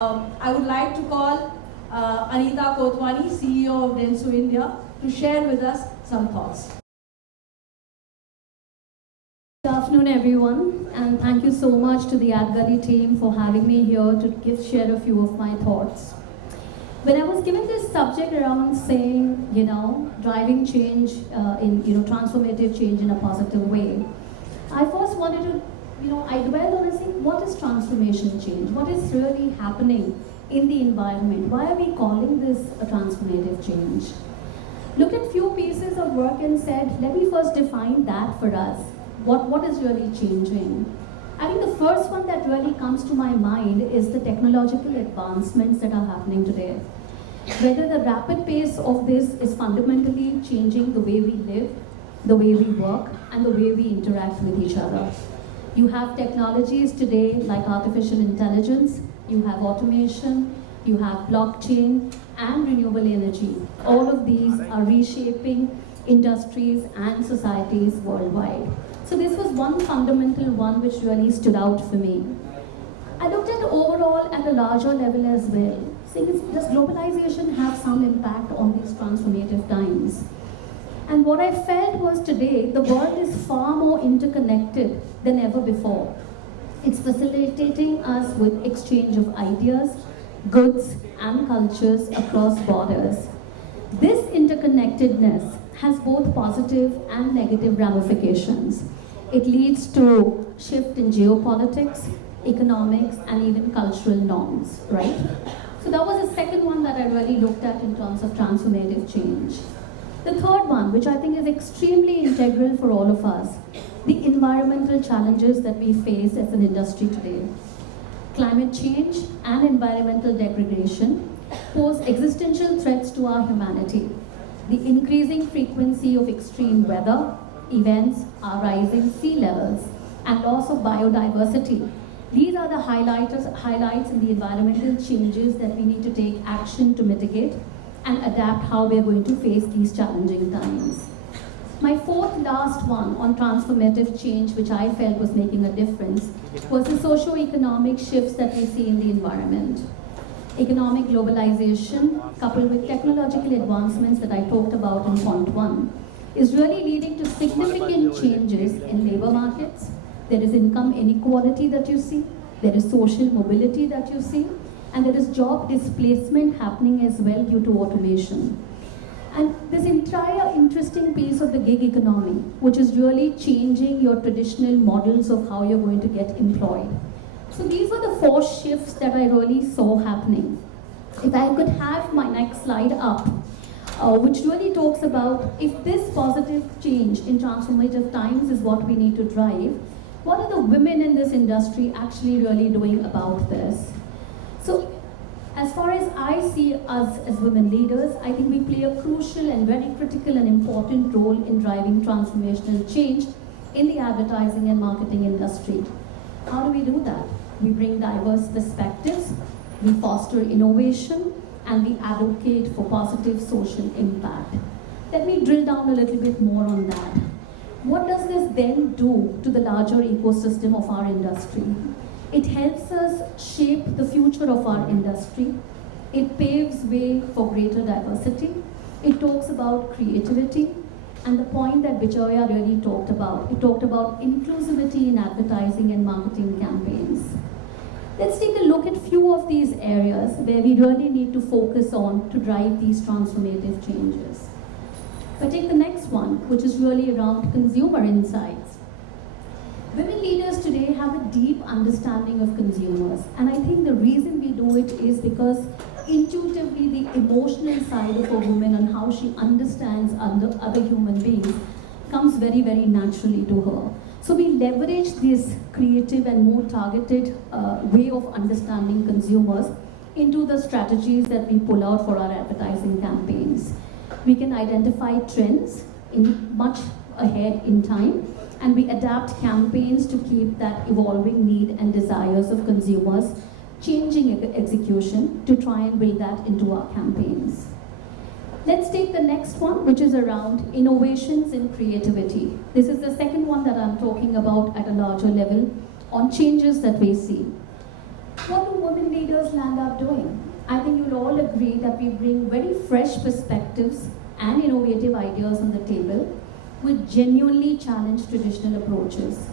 I would like to call Anita Kotwani, CEO of Denso India, to share with us some thoughts. Good afternoon, everyone, and thank you so much to the AdGully team for having me here to share a few of my thoughts. When I was given this subject around saying, driving change transformative change in a positive way, I first wanted to, I dwelled on saying, what is transformation change? What is really happening in the environment? Why are we calling this a transformative change? Looked at few pieces of work and said, let me first define that for us. What is really changing? I think the first one that really comes to my mind is the technological advancements that are happening today. Whether the rapid pace of this is fundamentally changing the way we live, the way we work, and the way we interact with each other. You have technologies today like artificial intelligence, you have automation, you have blockchain, and renewable energy. All of these are reshaping industries and societies worldwide. So this was one fundamental one which really stood out for me. I looked at overall at a larger level as well. Saying, does globalization have some impact on these transformative times? And what I felt was today, the world is far more interconnected than ever before. It's facilitating us with exchange of ideas, goods, and cultures across borders. This interconnectedness has both positive and negative ramifications. It leads to shift in geopolitics, economics, and even cultural norms, right? So that was the second one that I really looked at in terms of transformative change. The third one, which I think is extremely integral for all of us, the environmental challenges that we face as an industry today. Climate change and environmental degradation pose existential threats to our humanity. The increasing frequency of extreme weather events, are rising sea levels, and loss of biodiversity. These are the highlights in the environmental changes that we need to take action to mitigate and adapt how we're going to face these challenging times. My fourth last one on transformative change, which I felt was making a difference, was the socio-economic shifts that we see in the environment. Economic globalization, coupled with technological advancements that I talked about in point one, is really leading to significant changes in labor markets. There is income inequality that you see, there is social mobility that you see, and there is job displacement happening as well due to automation. And this entire interesting piece of the gig economy, which is really changing your traditional models of how you're going to get employed. So these were the four shifts that I really saw happening. If I could have my next slide up, which really talks about if this positive change in transformative times is what we need to drive, what are the women in this industry actually really doing about this? So as far as I see us as women leaders, I think we play a crucial and very critical and important role in driving transformational change in the advertising and marketing industry. How do we do that? We bring diverse perspectives, we foster innovation, and we advocate for positive social impact. Let me drill down a little bit more on that. What does this then do to the larger ecosystem of our industry? It helps us shape the future of our industry. It paves way for greater diversity. It talks about creativity, and the point that Bijoya really talked about, it talked about inclusivity in advertising and marketing campaigns. Let's take a look at few of these areas where we really need to focus on to drive these transformative changes. If I take the next one, which is really around consumer insights. Women leaders today have a deep understanding of consumers, and I think the reason we do it is because intuitively the emotional side of a woman and how she understands other human beings comes very, very naturally to her. So we leverage this creative and more targeted way of understanding consumers into the strategies that we pull out for our advertising campaigns. We can identify trends in much ahead in time, and we adapt campaigns to keep that evolving need and desires of consumers, changing execution to try and build that into our campaigns. Let's take the next one, which is around innovations in creativity. This is the second one that I'm talking about at a larger level on changes that we see. What do women leaders land up doing? I think you'll all agree that we bring very fresh perspectives and innovative ideas on the table, which genuinely challenge traditional approaches,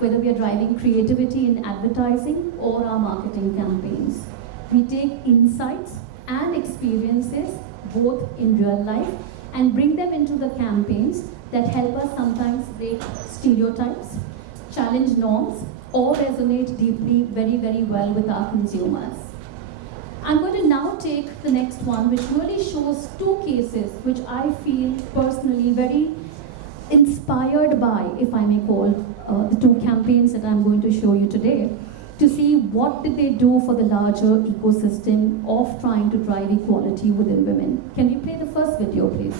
whether we are driving creativity in advertising or our marketing campaigns. We take insights and experiences both in real life and bring them into the campaigns that help us sometimes break stereotypes, challenge norms, or resonate deeply, very, very well with our consumers. I'm going to now take the next one, which really shows two cases which I feel personally very inspired by, if I may call, the two campaigns that I'm going to show you today, to see what did they do for the larger ecosystem of trying to drive equality within women. Can you play the first video, please?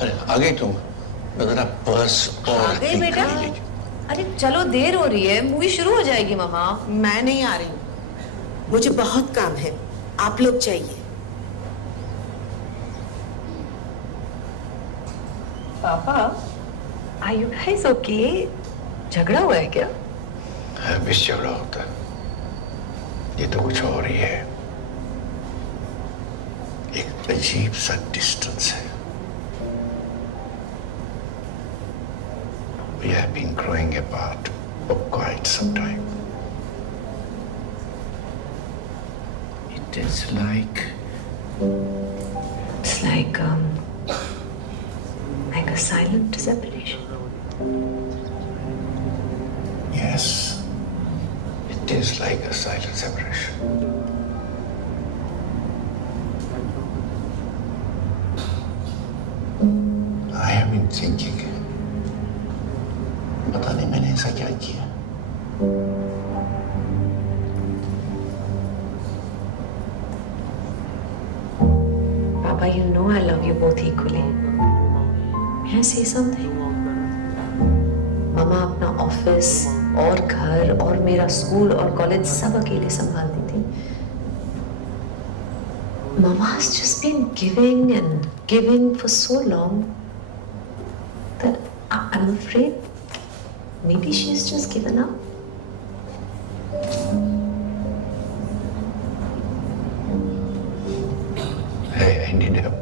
अरे आ गई तुम? मैं जरा purse और आ गई बेटा? अरे चलो देर हो रही है, मूवी शुरू हो जाएगी मामा। मैं नहीं आ रही हूँ, मुझे बहुत काम है, आप लोग चाहिए। पापा, are you guys okay? झगड़ा हुआ है क्या? हमेशा झगड़ा होता है, ये तो कुछ और ही है, एक अजीब सा डिस्टेंस है। We have been growing apart for quite some time. It is like It's like a silent separation. yes, it is like a silent separation. I have been thinking. पता नहीं मैंने ऐसा क्या किया। Papa, you know I love you both equally. May I say something? मामा अपना office और घर और मेरा स्कूल और कॉलेज सब अकेले संभालती थी. Mama has just been giving and giving for so long that I'm afraid maybe she's just given up. I ended up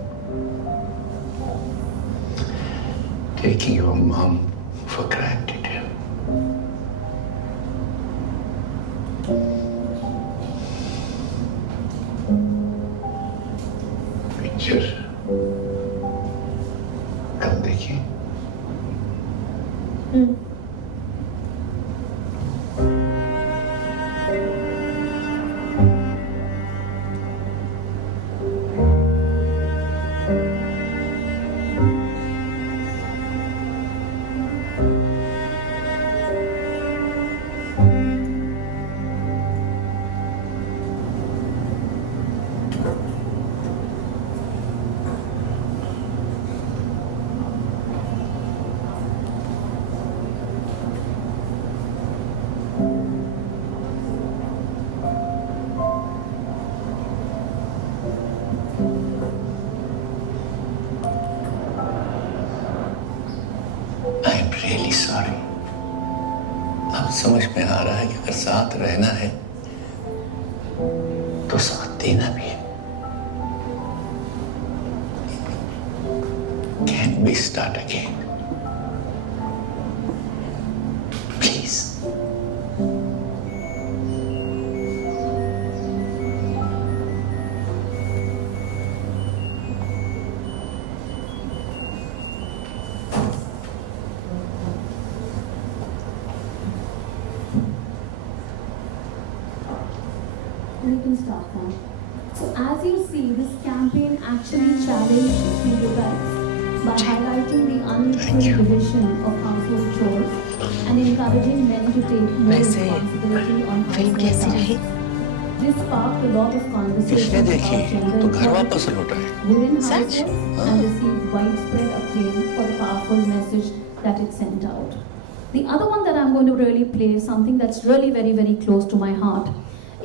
taking your mom for granted. Picture कल देखिए. I'm really sorry. अब समझ में आ रहा है कि अगर साथ रहना है तो साथ देना भी है. Can we start again? Please. We can start now. So as you see, this campaign actually challenged stereotypes by highlighting the unequal division of household chores and encouraging men to take more वैसे responsibility on film household कैसी रही? tasks. This sparked a lot of इसने conversation देखी about gender तो घर equality वापस लौटा है. within Such? households and received widespread acclaim for the powerful message that it sent out. The other one that I'm going to really play is something that's really very, very close to my heart.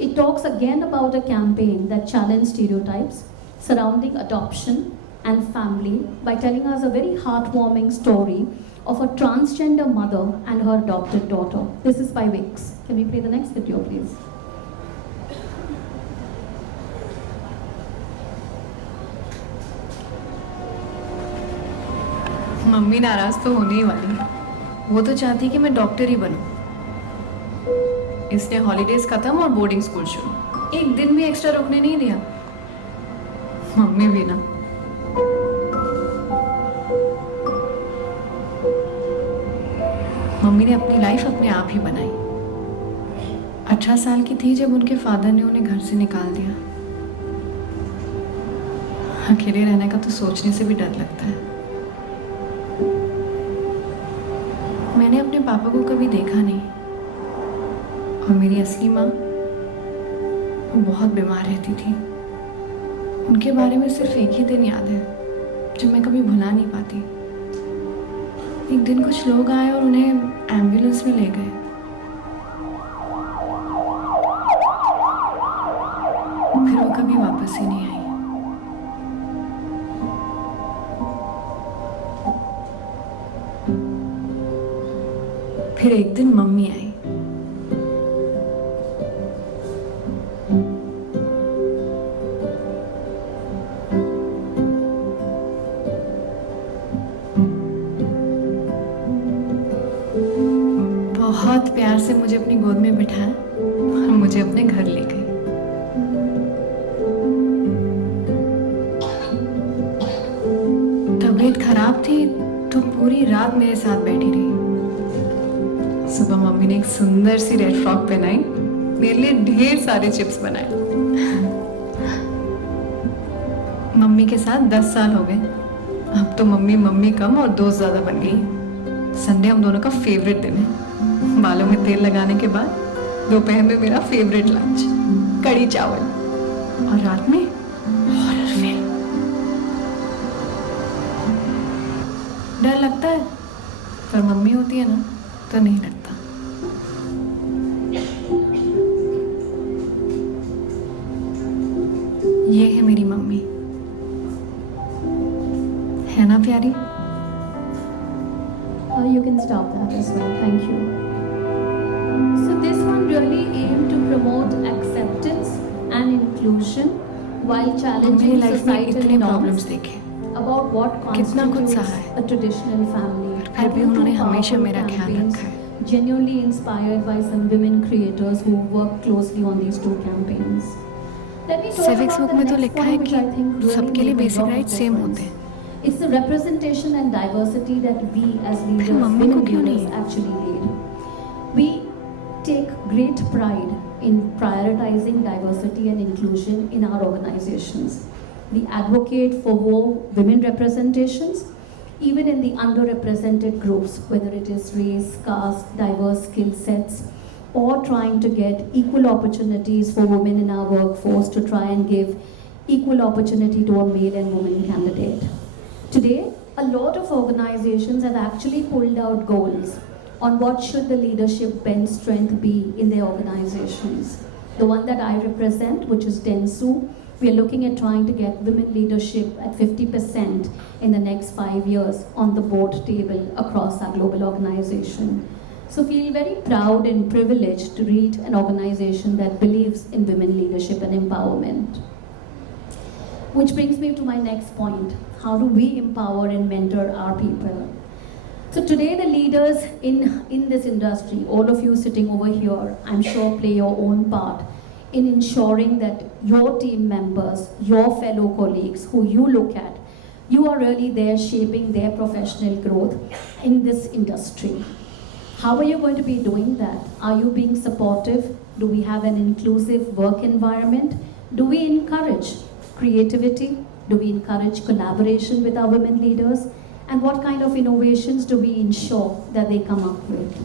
It talks again about a campaign that challenged stereotypes surrounding adoption and family by telling us a very heartwarming story of a transgender mother and her adopted daughter. This is by Wix. Can we play the next video, please? Mummy नाराज तो होने ही वाली है। वो तो चाहती कि मैं डॉक्टर ही बनूं। इसने हॉलीडेज खत्म और बोर्डिंग स्कूल शुरू। एक दिन भी एक्स्ट्रा रुकने नहीं दिया। मम्मी भी ना। मम्मी ने अपनी लाइफ अपने आप ही बनाई। 18 साल की थी जब उनके फादर ने उन्हें घर से निकाल दिया। अकेले रहने का तो सोचने से भी डर लगता है। मैंने अपने पापा को कभी देखा नहीं और मेरी असली माँ वो बहुत बीमार रहती थी। उनके बारे में सिर्फ एक ही दिन याद है जो मैं कभी भुला नहीं पाती। एक दिन कुछ लोग आए और उन्हें एम्बुलेंस में ले गए। फिर वो कभी वापस ही नहीं आई। फिर एक दिन मम्मी आई। बहुत प्यार से मुझे अपनी गोद में बिठाया और मुझे अपने घर ले गई। तबीयत खराब थी तो पूरी रात मेरे साथ बैठी रही। सुबह मम्मी ने एक सुंदर सी रेड फ्रॉक पहनाई, मेरे लिए ढेर सारे चिप्स बनाए। मम्मी के साथ 10 साल हो गए। अब तो मम्मी मम्मी कम और दोस्त ज्यादा बन गई। संडे हम दोनों का फेवरेट दिन है। बालों में तेल लगाने के बाद दोपहर में मेरा फेवरेट लंच कढ़ी चावल और रात में हॉरर फिल्म। डर लगता है पर मम्मी होती है ना तो नहीं लगता। ये है मेरी मम्मी, है ना प्यारी? You can stop that as well. Thank you. So this one really aimed to promote acceptance and inclusion while मेरी challenging लाइफ में societal इतने norms प्रॉब्लम्स देखे, about what कितना कुछ constitutes सहा है। a traditional family. फिर भी I think उन्होंने two हमेशा powerful मेरा ख्याल campaigns रखा है। Genuinely inspired by some women creators who work closely on these two campaigns. Let me talk Civics about book the में तो next लिखा one, है which कि I think really सबके लिए made a basic lot of rights same difference. होते हैं। It's the representation and diversity that we as leaders, mummy को women क्यों leaders, नहीं? actually lead. We take great pride in prioritizing diversity and inclusion in our organizations. We advocate for more women representations, even in the underrepresented groups, whether it is race, caste, diverse skill sets, or trying to get equal opportunities for women in our workforce to try and give equal opportunity to a male and woman candidate. Today, a lot of organizations have actually pulled out goals on what should the leadership bench strength be in their organizations. The one that I represent, which is DENSU, we are looking at trying to get women leadership at 50% in the next 5 years on the board table across our global organization. So feel very proud and privileged to lead an organization that believes in women leadership and empowerment. Which brings me to my next point. How do we empower and mentor our people? So today the leaders in this industry, all of you sitting over here, I'm sure play your own part in ensuring that your team members, your fellow colleagues who you look at, you are really there shaping their professional growth in this industry. How are you going to be doing that? Are you being supportive? Do we have an inclusive work environment? Do we encourage creativity? Do we encourage collaboration with our women leaders? And what kind of innovations do we ensure that they come up with?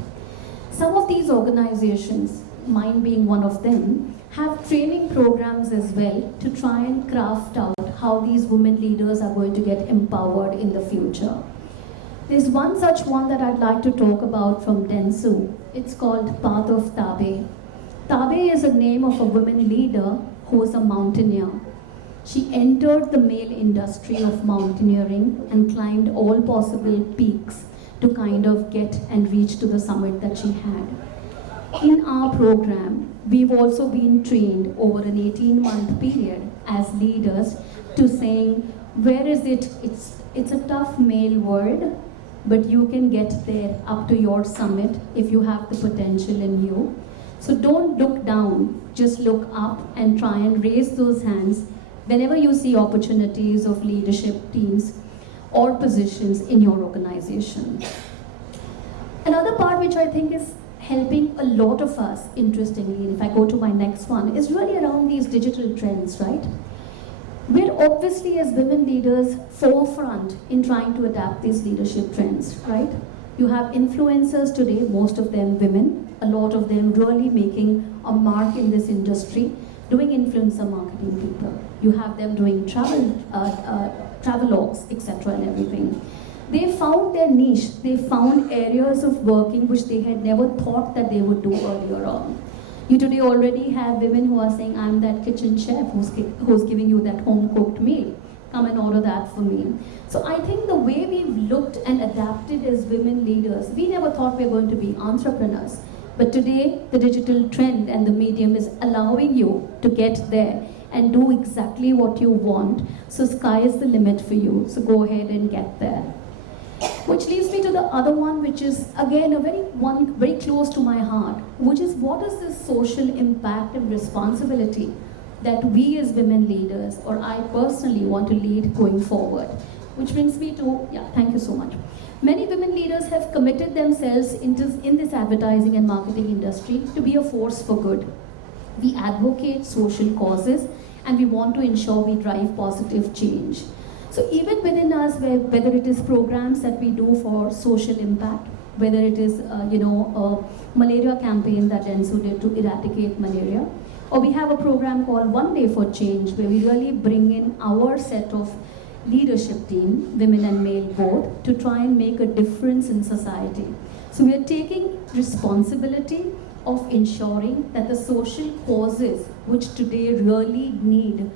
Some of these organizations, mine being one of them, have training programs as well to try and craft out how these women leaders are going to get empowered in the future. There's one such one that I'd like to talk about from Densu. It's called Path of Tabe. Tabe is a name of a woman leader who is a mountaineer. She entered the male industry of mountaineering and climbed all possible peaks to kind of get and reach to the summit that she had. In our program, we've also been trained over an 18-month period as leaders to saying, where is it? It's a tough male world, but you can get there up to your summit if you have the potential in you. So don't look down, just look up and try and raise those hands whenever you see opportunities of leadership teams or positions in your organization. Another part which I think is helping a lot of us, interestingly, and if I go to my next one, is really around these digital trends, right? We're obviously, as women leaders, forefront in trying to adapt these leadership trends, right? You have influencers today, most of them women, a lot of them really making a mark in this industry, doing influencer marketing people. You have them doing travelogues, etc. and everything. They found their niche, they found areas of working which they had never thought that they would do earlier on. You today already have women who are saying, I'm that kitchen chef who's giving you that home-cooked meal. Come and order that for me. So I think the way we've looked and adapted as women leaders, we never thought we were going to be entrepreneurs. But today, the digital trend and the medium is allowing you to get there and do exactly what you want. So sky is the limit for you. So go ahead and get there. Which leads me to the other one, which is again very close to my heart, which is what is the social impact and responsibility that we as women leaders, or I personally want to lead going forward. Which brings me to, thank you so much. Many women leaders have committed themselves in this advertising and marketing industry to be a force for good. We advocate social causes and we want to ensure we drive positive change. So even within us, whether it is programs that we do for social impact, whether it is a malaria campaign that DENSU did to eradicate malaria, or we have a program called One Day for Change, where we really bring in our set of leadership team, women and male both, to try and make a difference in society. So we are taking responsibility of ensuring that the social causes which today really need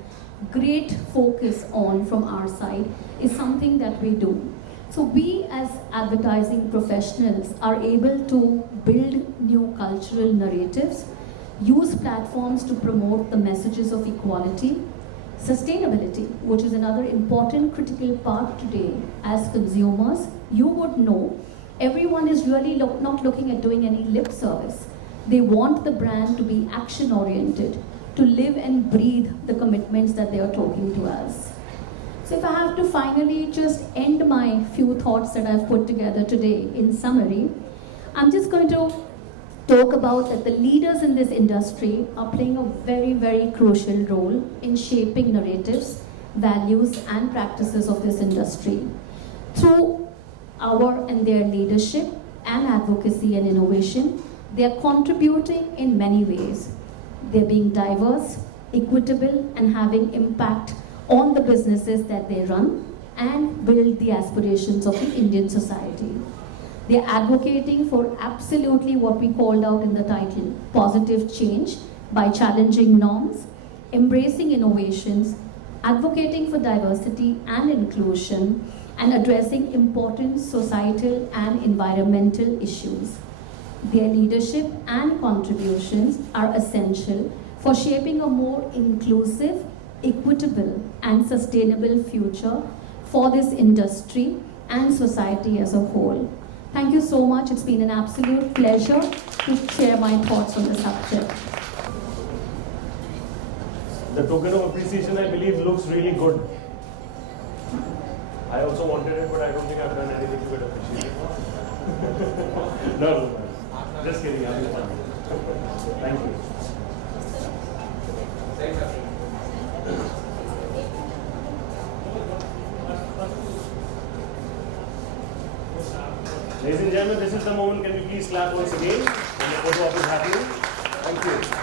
great focus on from our side is something that we do. So we as advertising professionals are able to build new cultural narratives, use platforms to promote the messages of equality, sustainability, which is another important critical part today. As consumers, you would know everyone is really not looking at doing any lip service. They want the brand to be action oriented, to live and breathe the commitments that they are talking to us. So if I have to finally just end my few thoughts that I've put together today in summary, I'm just going to talk about that the leaders in this industry are playing a very, very crucial role in shaping narratives, values, and practices of this industry. Through our and their leadership and advocacy and innovation, they are contributing in many ways. They're being diverse, equitable, and having impact on the businesses that they run and build the aspirations of the Indian society. They're advocating for absolutely what we called out in the title, positive change, by challenging norms, embracing innovations, advocating for diversity and inclusion, and addressing important societal and environmental issues. Their leadership and contributions are essential for shaping a more inclusive, equitable, and sustainable future for this industry and society as a whole. Thank you so much. It's been an absolute pleasure to share my thoughts on the subject. The token of appreciation, I believe, looks really good. I also wanted it, but I don't think I've done anything to get appreciated. No. Just kidding, I'm just joking. Thank you. Ladies and gentlemen, this is the moment. Can we please clap once again? And the photo op is happening. Thank you.